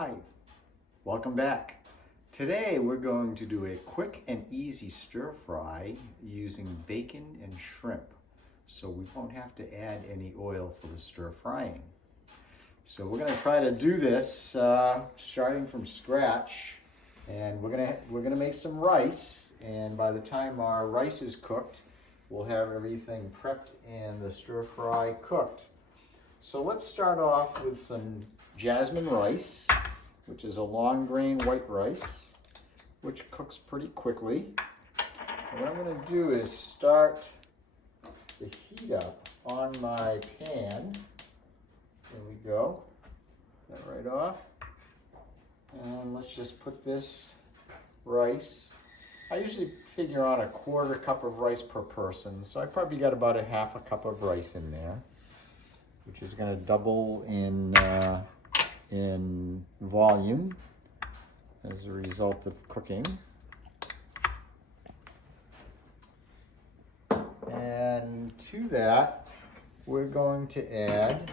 Hi, welcome back. Today we're going to do a quick and easy stir fry using bacon and shrimp. So we won't have to add any oil for the stir frying. So we're going to try to do this starting from scratch, and we're going to make some rice, and by the time our rice is cooked, we'll have everything prepped and the stir fry cooked. So let's start off with some jasmine rice, which is a long grain white rice, which cooks pretty quickly. And what I'm going to do is start the heat up on my pan. There we go. That right off. And let's just put this rice. I usually figure on a 1/4 cup of rice per person, so I probably got about a 1/2 cup of rice in there, which is going to double in volume as a result of cooking. And to that, we're going to add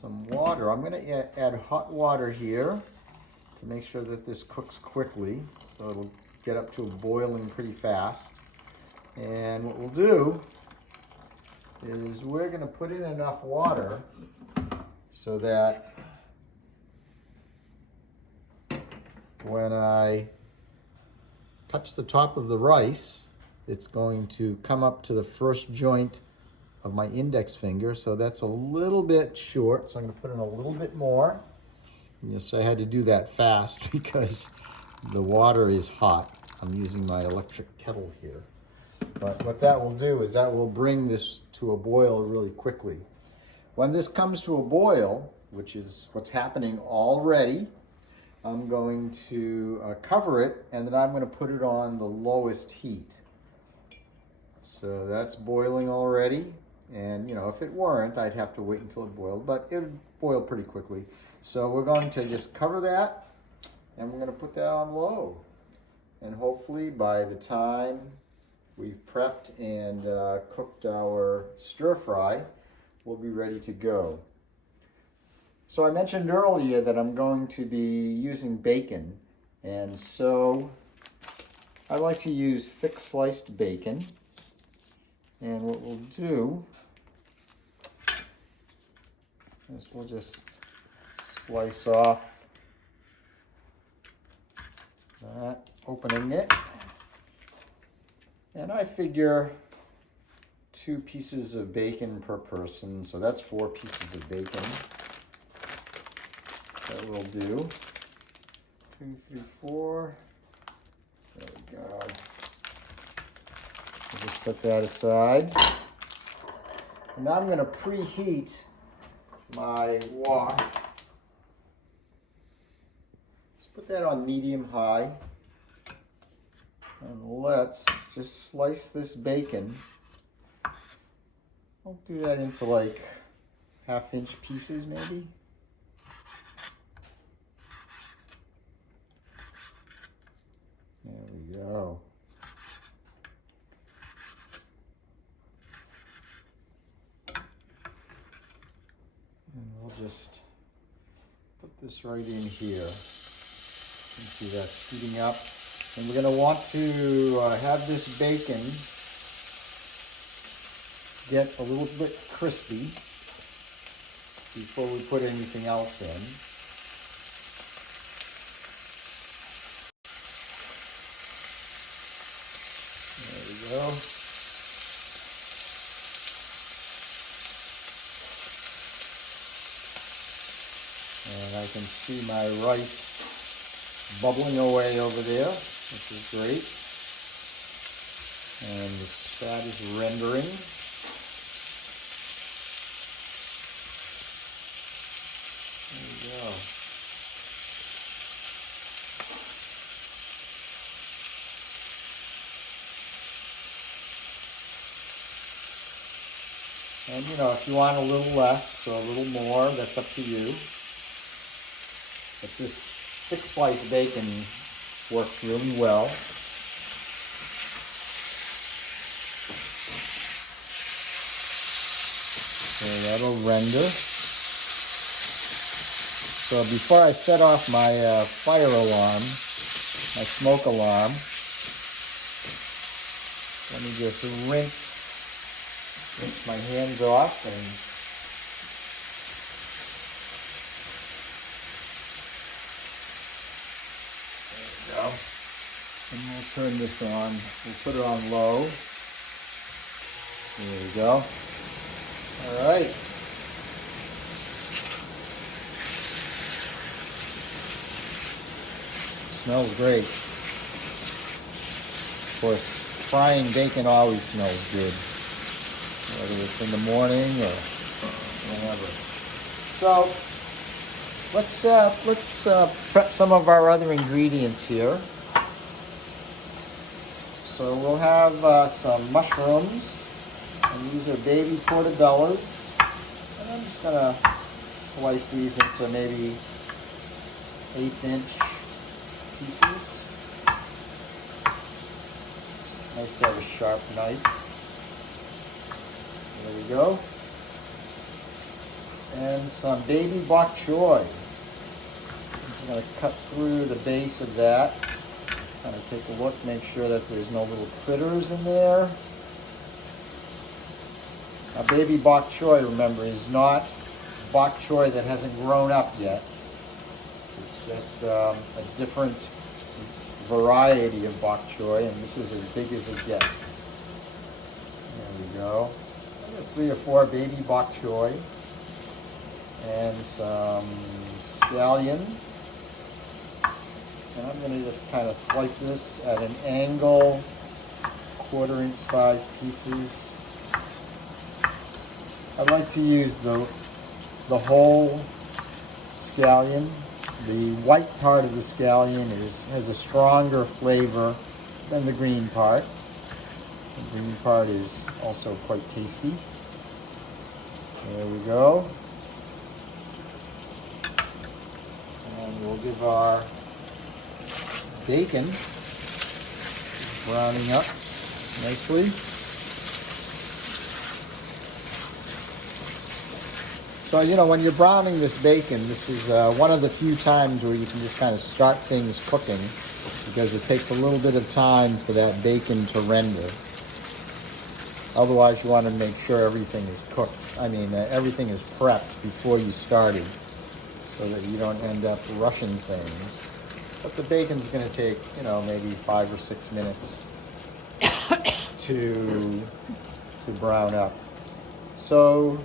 some water. I'm going to add hot water here to make sure that this cooks quickly, so it'll get up to a boiling pretty fast. And what we'll do is we're going to put in enough water so that when I touch the top of the rice, it's going to come up to the first joint of my index finger. So that's a little bit short, so I'm going to put in a little bit more. Yes, I had to do that fast because the water is hot. I'm using my electric kettle here. But what that will do is that will bring this to a boil really quickly. When this comes to a boil, which is what's happening already, I'm going to cover it, and then I'm going to put it on the lowest heat. So that's boiling already, and if it weren't, I'd have to wait until it boiled, but it would boil pretty quickly. So we're going to just cover that, and we're going to put that on low. And hopefully by the time we've prepped and cooked our stir fry, we'll be ready to go. So I mentioned earlier that I'm going to be using bacon, and so I like to use thick sliced bacon. And what we'll do is we'll just slice off that, opening it. And I figure 2 pieces of bacon per person, so that's 4 pieces of bacon. That will do. 2, 3, 4. There we go. I'll just set that aside. And now I'm going to preheat my wok. Let's put that on medium-high. And let's just slice this bacon. I'll do that into like 1/2-inch pieces maybe. There we go. And we'll just put this right in here. You can see that's heating up. And we're going to want to have this bacon get a little bit crispy before we put anything else in. There we go. And I can see my rice bubbling away over there, which is great. And the fat is rendering. There we go. And if you want a little less or a little more, that's up to you. But this thick sliced bacon works really well. So that'll render. So before I set off my fire alarm, my smoke alarm, let me just rinse my hands off and there we go. And we'll turn this on. We'll put it on low. There we go. All right. Smells great. Of course, frying bacon always smells good, whether it's in the morning or whenever. So let's prep some of our other ingredients here. So we'll have some mushrooms, and these are baby portobellos. And I'm just gonna slice these into maybe 1/8" pieces. Nice to have a sharp knife. There we go. And some baby bok choy. I'm going to cut through the base of that. Kind of take a look, make sure that there's no little critters in there. Now, baby bok choy, remember, is not bok choy that hasn't grown up yet. It's just a different variety of bok choy, and this is as big as it gets. There we go. I got 3 or 4 baby bok choy and some scallion. And I'm going to just kind of slice this at an angle, 1/4" size pieces. I like to use the whole scallion. The white part of the scallion has a stronger flavor than the green part. The green part is also quite tasty. There we go. And we'll give our bacon browning up nicely. So, you know, when you're browning this bacon, this is one of the few times where you can just kind of start things cooking, because it takes a little bit of time for that bacon to render. Otherwise, you want to make sure everything is cooked. Everything is prepped before you started, so that you don't end up rushing things. But the bacon's going to take, you know, maybe 5 or 6 minutes to brown up. So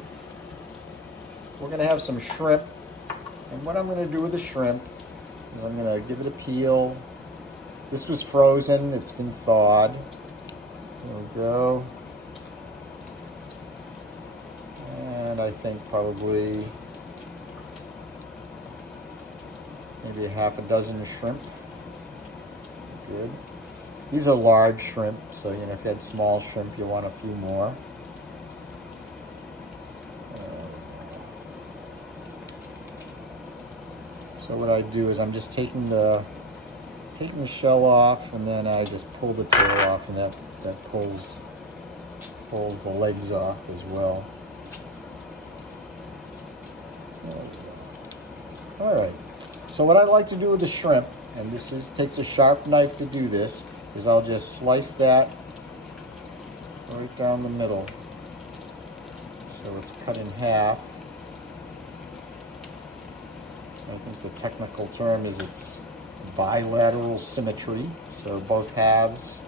we're going to have some shrimp, and what I'm going to do with the shrimp is I'm going to give it a peel. This was frozen, it's been thawed. There we go. And I think probably maybe 6 shrimp. Good. These are large shrimp, so you know, if you had small shrimp, you want a few more. So what I do is I'm just taking the shell off, and then I just pull the tail off, and that pulls the legs off as well. All right. So what I like to do with the shrimp, and takes a sharp knife to do this, is I'll just slice that right down the middle. So it's cut in half. I think the technical term is it's bilateral symmetry, so both halves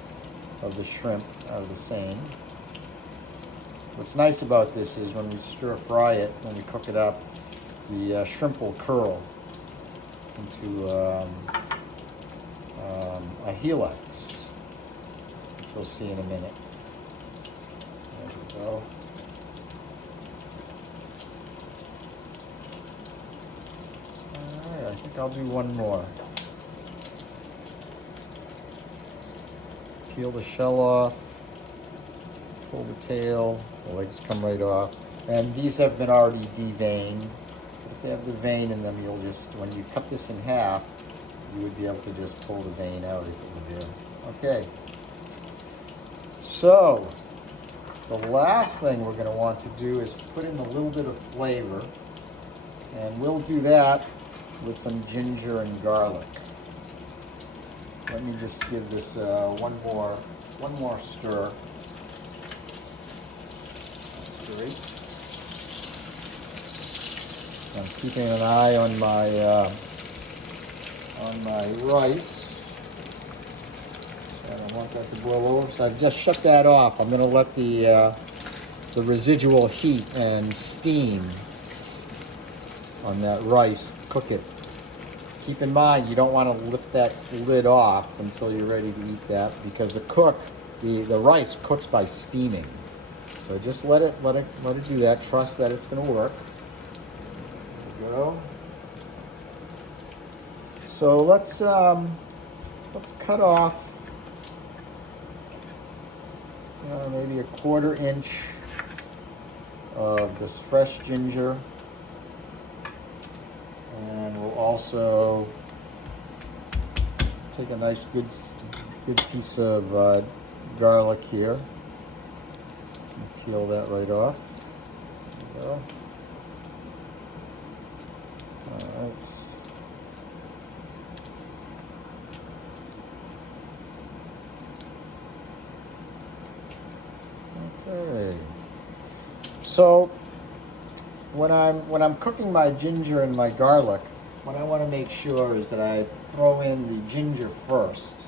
of the shrimp are the same. What's nice about this is when we stir fry it, when we cook it up, the shrimp will curl into a helix, which you'll see in a minute. There we go. I think I'll do one more. Peel the shell off, pull the tail, the legs come right off. And these have been already deveined. If they have the vein in them, you'll just, when you cut this in half, you would be able to just pull the vein out if it were there. Okay. So, the last thing we're going to want to do is put in a little bit of flavor. And we'll do that with some ginger and garlic. Let me just give this one more stir. Great. I'm keeping an eye on my rice. I don't want that to boil over, so I've just shut that off. I'm going to let the residual heat and steam on that rice cook it. Keep in mind, you don't want to lift that lid off until you're ready to eat that, because the rice cooks by steaming. So just let it do that. Trust that it's going to work. There we go. So let's cut off maybe a 1/4 inch of this fresh ginger, and we'll also take a nice good piece of garlic here. Peel that right off. There we go. All right. Okay. So when I'm cooking my ginger and my garlic, what I want to make sure is that I throw in the ginger first,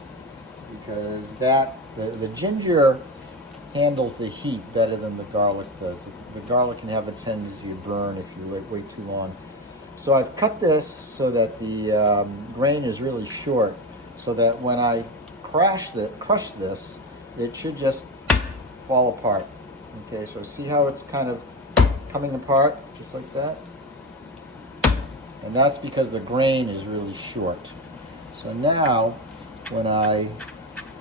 because the ginger handles the heat better than the garlic does. The garlic can have a tendency to burn if you wait too long. So I've cut this so that the grain is really short, so that when I crush this, it should just fall apart. Okay, so see how it's kind of coming apart, just like that? And that's because the grain is really short. So now, when I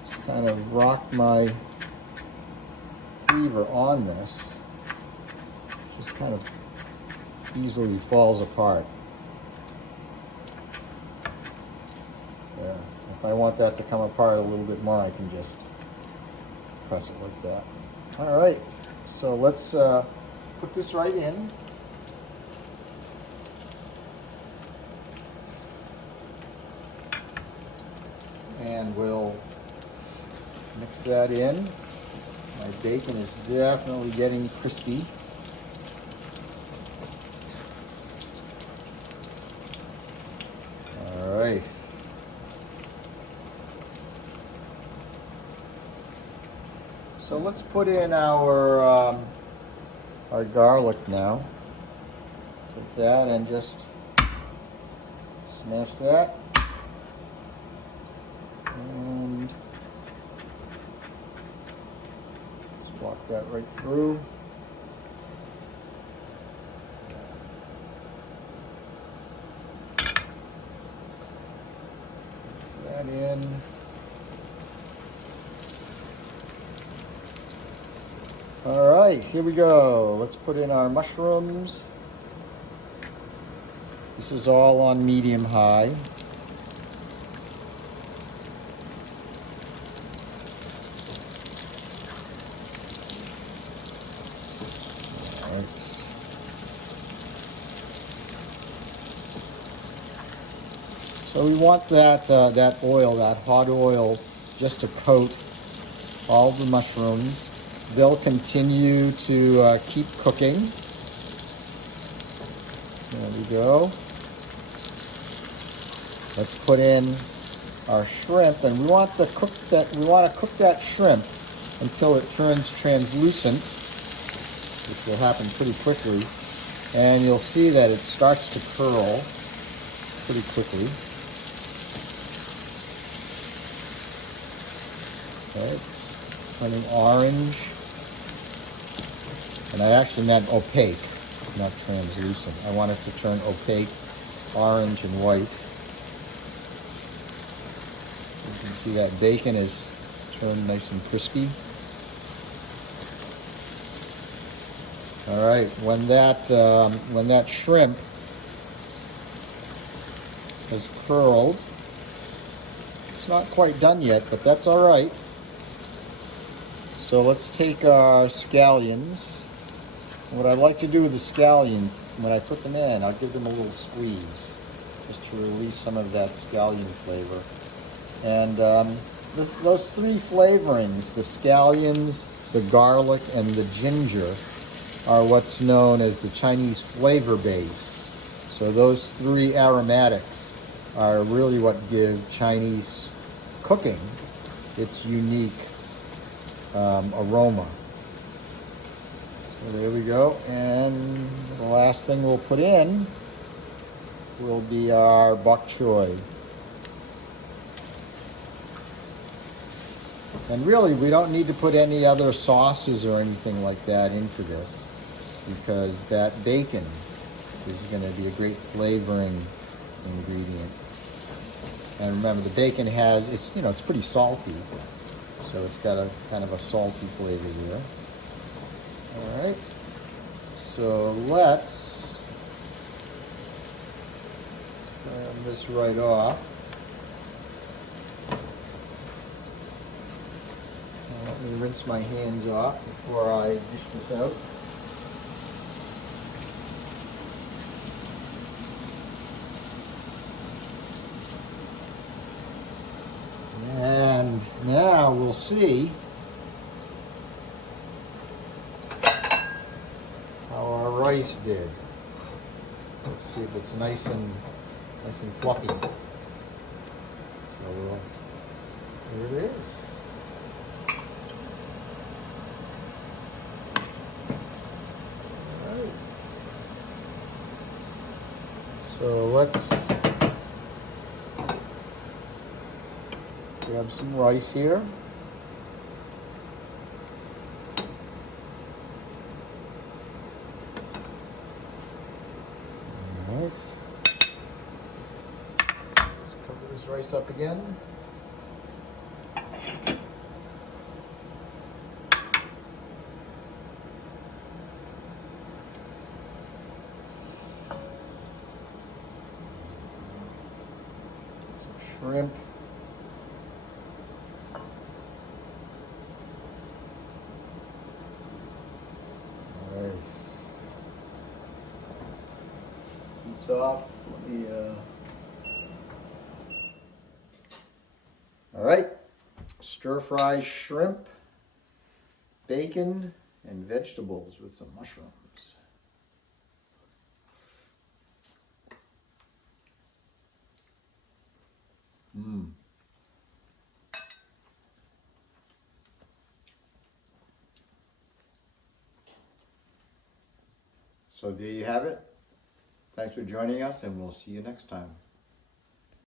just kind of rock my cleaver on this, it just kind of easily falls apart. There. If I want that to come apart a little bit more, I can just press it like that. All right, so let's put this right in. And we'll mix that in. My bacon is definitely getting crispy. All right. So let's put in our garlic now. Take that and just smash that. And just walk that right through. Mix that in. All right, here we go. Let's put in our mushrooms. This is all on medium-high. So we want that oil, that hot oil, just to coat all the mushrooms. They'll continue to keep cooking. There we go. Let's put in our shrimp, and we want to cook that shrimp until it turns translucent, which will happen pretty quickly. And you'll see that it starts to curl pretty quickly. Okay, it's turning orange. And I actually meant opaque, not translucent. I want it to turn opaque, orange and white. You can see that bacon is turned nice and crispy. All right, when that shrimp has curled, it's not quite done yet, but that's all right. So let's take our scallions. What I like to do with the scallion, when I put them in, I'll give them a little squeeze. just to release some of that scallion flavor. And those three flavorings, the scallions, the garlic, and the ginger, are what's known as the Chinese flavor base. So those three aromatics are really what give Chinese cooking its unique aroma. So there we go. And the last thing we'll put in will be our bok choy. And really, we don't need to put any other sauces or anything like that into this, because that bacon is going to be a great flavoring ingredient. And remember, the bacon it's pretty salty, so it's got a kind of a salty flavor there. All right, so let's turn this right off. Let me rinse my hands off before I dish this out. And now we'll see how our rice did. Let's see if it's nice and fluffy. So here it is. All right. So let's grab some rice here. Nice. Let's cover this rice up again. Some shrimp. Nice. Heat's off. Let me, all right. Stir-fry shrimp, bacon, and vegetables with some mushrooms. Mmm. So there you have it. Thanks for joining us, and we'll see you next time.